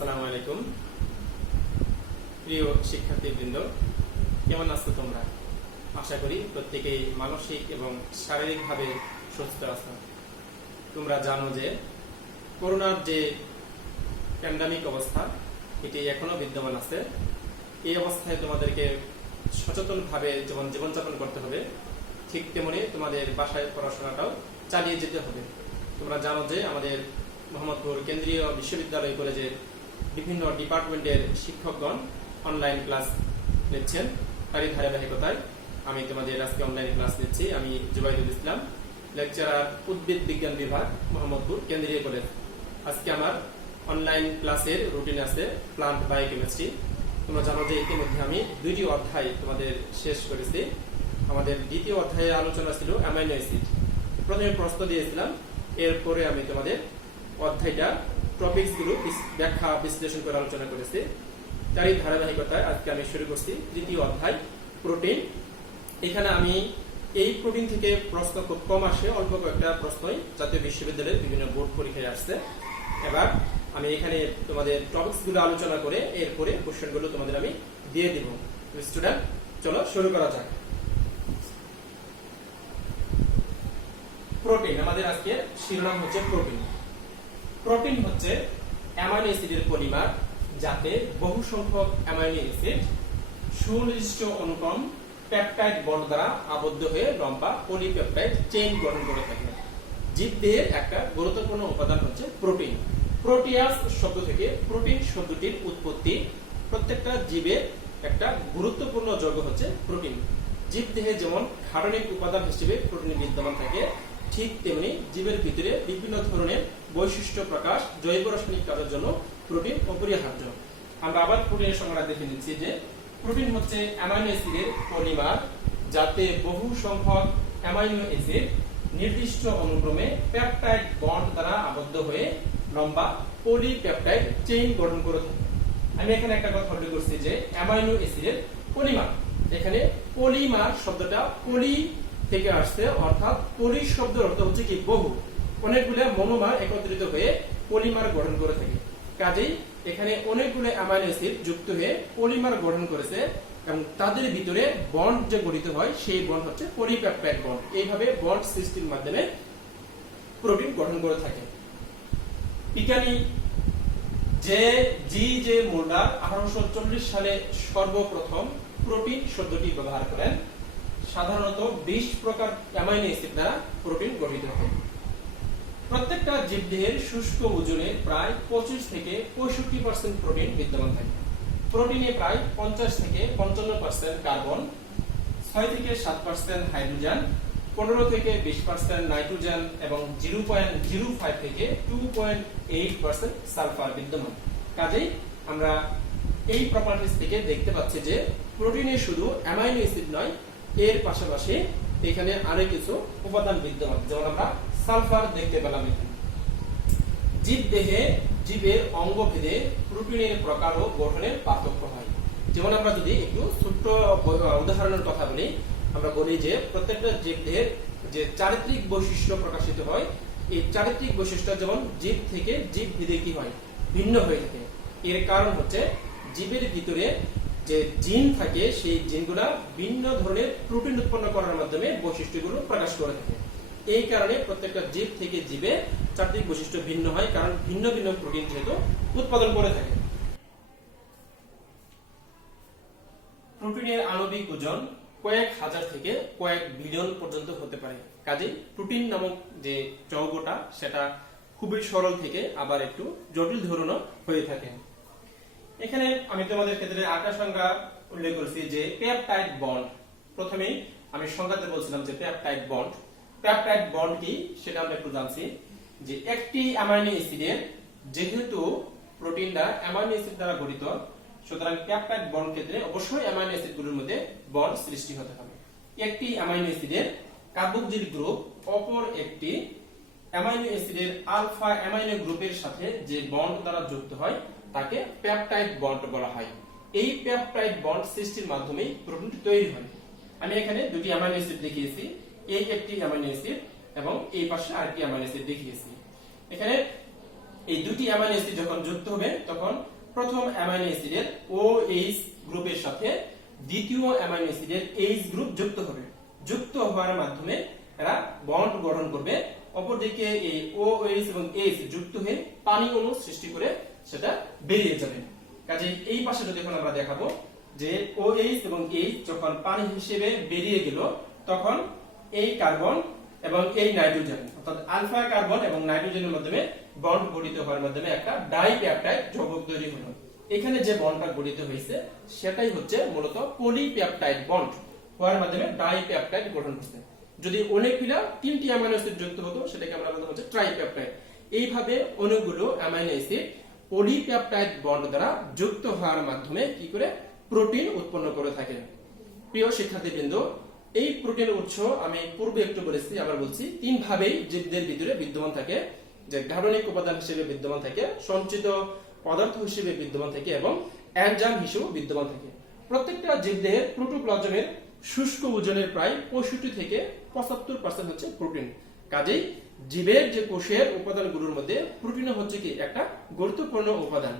আসসালামু আলাইকুম প্রিয় শিক্ষার্থীবৃন্দ, কেমন আছো তোমরা? আশা করি প্রত্যেকেই মানসিক এবং শারীরিকভাবে সুস্থ আছো। তোমরা জানো যে করোনার যে প্যান্ডামিক অবস্থা এটি এখনো বিদ্যমান আছে। এই অবস্থায় তোমাদেরকে সচেতনভাবে যেমন জীবনযাপন করতে হবে, ঠিক তেমনি তোমাদের বাসায় পড়াশোনাটাও চালিয়ে যেতে হবে। তোমরা জানো যে আমাদের মোহাম্মদপুর কেন্দ্রীয় বিশ্ববিদ্যালয় কলেজে বিভিন্ন ডিপার্টমেন্টের শিক্ষকগণ অনলাইন ক্লাস নিচ্ছেন। তারই ধারাবাহিকতায় আমি তোমাদের আজকে অনলাইন ক্লাস নিচ্ছি। আমি জুবাইদুল ইসলাম, লেকচারার উদ্ভিদ বিজ্ঞান বিভাগ, মোহাম্মদপুর কেন্দ্রীয় কলেজ। আজকে আমার অনলাইন ক্লাসের রুটিন আছে প্লান্ট বায়োকেমিস্ট্রি। তোমরা জানো যে ইতিমধ্যে আমি 2টি অধ্যায় তোমাদের শেষ করেছি। আমাদের দ্বিতীয় অধ্যায়ের আলোচনা ছিল অ্যামাইনো অ্যাসিড। প্রথমে প্রশ্ন দিয়েছিলাম, এরপরে আমি তোমাদের অধ্যায়টা টপিকসগুলো ব্যাখ্যা বিশ্লেষণ করে আলোচনা করেছি। তারই ধারাবাহিকতায় আজকে আমি শুরু করছি তৃতীয় অধ্যায় প্রোটিন। এখানে আমি এই প্রোটিন থেকে প্রশ্ন খুব কম আসে, অল্প কয়েকটা প্রশ্নই জাতীয় বিশ্ববিদ্যালয়ের বিভিন্ন বোর্ড পরীক্ষায় আসছে। এবার আমি এখানে তোমাদের টপিকসগুলো আলোচনা করে এরপরে কোশ্চেনগুলো তোমাদের আমি দিয়ে দিব। স্টুডেন্ট, চলো শুরু করা যাক। প্রোটিন, আমাদের আজকে শিরোনাম হচ্ছে প্রোটিন। প্রোটিন হচ্ছে অ্যামাইনো অ্যাসিডের পলিমার, যাতে বহু সংখ্যক অ্যামাইনো অ্যাসিড সুনির্দিষ্ট অনুক্রম পেপটাইড বন্ড দ্বারা আবদ্ধ হয়ে লম্বা পলিপেপটাইড চেইন গঠন করে থাকে। জীবদেহের একটা গুরুত্বপূর্ণ উপাদান হচ্ছে প্রোটিন। প্রোটিয়াস শব্দ থেকে প্রোটিন শব্দটির উৎপত্তি। প্রত্যেকটা জীবের একটা গুরুত্বপূর্ণ যৌগ হচ্ছে প্রোটিন। জীবদেহে যেমন ক্ষারণিক উপাদান হিসেবে প্রোটিন বিদ্যমান থাকে, ঠিক তেমনি জীবের ভিতরে বিভিন্ন ধরনের বৈশিষ্ট্য প্রকাশ, জৈব রাসায়নিক কাজের জন্য প্রোটিন অপরিহার্য। আমরা আবার প্রোটিনের সংজ্ঞা দেখে নিচ্ছি যে প্রোটিন হচ্ছে অ্যামাইনো অ্যাসিডের পলিমার, যাতে বহু সংখ্যক অ্যামাইনো অ্যাসিড নির্দিষ্ট অনুক্রমে পেপটাইড বন্ড দ্বারা আবদ্ধ হয়ে লম্বা পলিপেপটাইড চেইন গঠন করে থাকে। আমি এখানে একটা কথা উল্লেখ করছি যে অ্যামাইনো অ্যাসিডের পলিমার। এখানে পলিমার শব্দটা পলি থেকে আসছে, অর্থাৎ পলি শব্দের অর্থ হচ্ছে কি বহু। অনেকগুলো মনোমার একত্রিত হয়ে পলিমার গঠন করে থাকে। কাজেই এখানে অনেকগুলো অ্যামাইনো অ্যাসিড যুক্ত হয়ে পলিমার গঠন করেছে এবং তাদের ভিতরে বন্ড যে গঠিত হয় সেই বন্ড হচ্ছে পলিপেপটাইড বন্ড। এইভাবে বন্ড সৃষ্টির মাধ্যমে প্রোটিন গঠন করে থাকে। বিজ্ঞানী জে মোল্ডার 1840 সালে সর্বপ্রথম প্রোটিন শব্দটি ব্যবহার করেন। সাধারণত 20 প্রকার অ্যামাইনো অ্যাসিড দ্বারা প্রোটিন গঠিত হয়। প্রত্যেকটা জীবদেহের শুষ্ক ওজনে প্রায় 25 থেকে 65% প্রোটিন বিদ্যমান থাকে। প্রোটিনে প্রায় 50 থেকে 55% কার্বন, 6 থেকে 7% হাইড্রোজেন, 15 থেকে 20% নাইট্রোজেন এবং 0.05 থেকে 2.8% সালফার বিদ্যমান। কাজেই আমরা এই প্রপার্টিজ থেকে দেখতে পাচ্ছি যে প্রোটিনে শুধু অ্যামাইনো অ্যাসিড নয়, এর পাশাপাশি এখানে আরো কিছু উপাদান বিদ্যমান, যেমন আমরা সালফার দেখতে পেলাম। এখানে জীবদেহে জীবের অঙ্গভেদে প্রোটিনের প্রকার ও গঠনের পার্থক্য হয়। যেমন আমরা যদি একটু ছোট্ট উদাহরণের কথা বলি, আমরা বলি যে প্রত্যেকটা জীবদেহের যে চারিত্রিক বৈশিষ্ট্য প্রকাশিত হয়, এই চারিত্রিক বৈশিষ্ট্য যেমন জীব থেকে জীব ভেদে কি হয়, ভিন্ন হয়ে থাকে। এর কারণ হচ্ছে জীবের ভিতরে যে জিন থাকে, সেই জিনগুলা ভিন্ন ধরনের প্রোটিন উৎপন্ন করার মাধ্যমে বৈশিষ্ট্যগুলো প্রকাশ করে থাকে। এই কারণে প্রত্যেকটা জীব থেকে জীবে চারিত্রিক বৈশিষ্ট্য ভিন্ন হয়, কারণ ভিন্ন ভিন্ন প্রোটিন যেহেতু উৎপাদন করে থাকে। প্রোটিনের আণবিক ওজন কয়েক হাজার থেকে কয়েক বিলিয়ন পর্যন্ত হতে পারে। কাজেই প্রোটিন নামক যে যৌগটা সেটা খুবই সরল থেকে আবার একটু জটিল ধরনও হয়ে থাকে। এখানে আমি তোমাদের ক্ষেত্রে আরেকটা সংজ্ঞা উল্লেখ করেছি যে পেপটাইড বন্ড। প্রথমেই আমি সংজ্ঞাতে বলছিলাম যে পেপটাইড বন্ড। পেপটাইড বন্ড কি সেটা আমরা একটু জানছি যে একটি অ্যামাইনো অ্যাসিডের, যেহেতু প্রোটিনটা অ্যামাইনো অ্যাসিড দ্বারা গঠিত, সুতরাং পেপটাইড বন্ড ক্ষেত্রে অবশ্যই অ্যামাইনো অ্যাসিডগুলোর মধ্যে বন্ড সৃষ্টি হতে হবে। একটি অ্যামাইনো অ্যাসিডের কার্বক্সিল গ্রুপ অপর একটি অ্যামাইনো অ্যাসিডের আলফা অ্যামাইনো গ্রুপের সাথে যে বন্ড দ্বারা যুক্ত হয় তাকে পেপটাইড বন্ড বলা হয়। এই পেপটাইড বন্ড সৃষ্টির মাধ্যমেই প্রোটিন তৈরি হয়। আমি এখানে দুটি অ্যামাইনো অ্যাসিড দেখিয়েছি, এই একটি অ্যামাইনো অ্যাসিড এবং এই পাশে আরেকটি অ্যামাইনো অ্যাসিড দেখিয়েছি। এখানে এই দুটি অ্যামাইনো অ্যাসিড যখন যুক্ত হবে তখন প্রথম অ্যামাইনো অ্যাসিডের OH গ্রুপের সাথে দ্বিতীয় অ্যামাইনো অ্যাসিডের H গ্রুপ যুক্ত হবে। যুক্ত হওয়ার মাধ্যমে এরা বন্ড গঠন করবে। অপরদিকে এই OH এবং H যুক্ত হয়ে পানি অণু সৃষ্টি করে সেটা বেরিয়ে যাবে। কাজে এই পাশে যদি এখন আমরা দেখাবো যে OH এবং H যখন পানি হিসেবে বেরিয়ে গেল তখন এই কার্বন এবং এই নাইট্রোজেন অর্থাৎ আলফা কার্বন এবং নাইট্রোজেনের মাধ্যমে বন্ড গঠিত হওয়ার মাধ্যমে একটা ডাইপেপটাইড যৌগ তৈরি হলো। এখানে যে বন্ডটা গঠিত হয়েছে সেটাই হচ্ছে মূলত পলিপেপটাইড বন্ড হওয়ার মাধ্যমে ডাইপেপটাইড গঠন করছে। যদি অনেকগুলা 3টি অ্যামাইনো অ্যাসিড যুক্ত হতো সেটাকে আমরা বলতাম হচ্ছে ট্রাইপেপটাইড। এইভাবে অনেকগুলো অ্যামাইনো অ্যাসিড পলিপেপটাইড বন্ড দ্বারা যুক্ত হওয়ার মাধ্যমে কি করে প্রোটিন উৎপন্ন করে থাকে। প্রিয় শিক্ষার্থীবৃন্দ, এই প্রোটিনের উৎস আমি পূর্বে একটু বলেছি, আবার বলছি, 3 ভাবেই জীবদের ভিতরে বিদ্যমান থাকে। যে গাঠনিক উপাদান হিসেবে বিদ্যমান থাকে, সঞ্চিত পদার্থ হিসেবে বিদ্যমান থাকে এবং এনজাইম হিসেবে বিদ্যমান থাকে। প্রত্যেকটা জীবদেহের প্রোটোপ্লাজমের শুষ্ক ওজনের প্রায় 65 থেকে 75% হচ্ছে প্রোটিন। কাজেই জীবের যে কোষের উপাদানগুলোর মধ্যে প্রোটিন হচ্ছে কি একটা গুরুত্বপূর্ণ উপাদান।